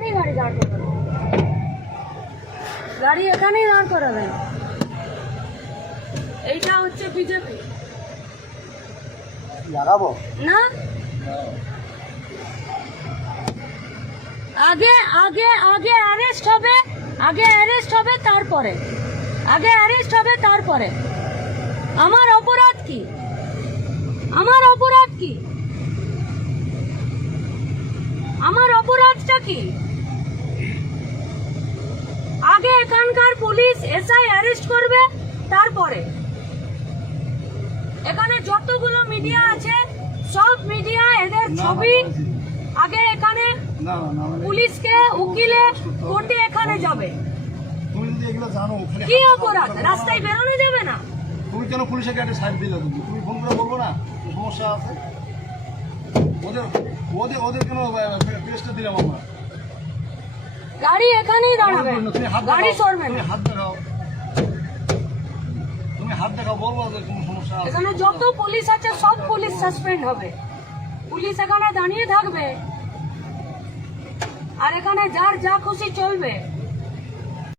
এখানেই গাড়ি দাঁড় করাবেন, গাড়ি এখানেই দাঁড় করাবেন। এইটা হচ্ছে বিজেপি লাগাবো না? আগে আগে আগে অ্যারেস্ট হবে, আগে অ্যারেস্ট হবে তারপরে, আগে অ্যারেস্ট হবে তারপরে। আমার অপরাধ কি? আমার অপরাধ কি? আমার অপরাধটা কি? আগে এখানকার পুলিশ এসআই অ্যারেস্ট করবে তারপরে। এখানে যতগুলো মিডিয়া আছে সব মিডিয়া এদের ছবি আগে এখানে পুলিশকে উকিলে কোর্টে এখানে যাবে। তুমি যদি এগুলো জানো কি অপরাধ? রাস্তায় বেরোনো যাবে না? তুমি কেন পুলিশের কাছে সাইড দিলে? তুমি ফোন করে বলবো না সমস্যা আছে? ওদের ওদের ওদের কেন পেজটা দিলাম আমরা? গাড়ি এখানেই দাঁড়াবে, তুমি হাত গাড়ি দেখাও, সরবে তুমি না। হাত দেখাও, তুমি হাত দেখাও, বলবো ওদের কোনো সমস্যা আছে? এখানে যত পুলিশ আছে সব পুলিশ সাসপেন্ড হবে। পুলিশ এখানে দাঁড়িয়ে থাকবে আর এখানে যার যা খুশি চলবে।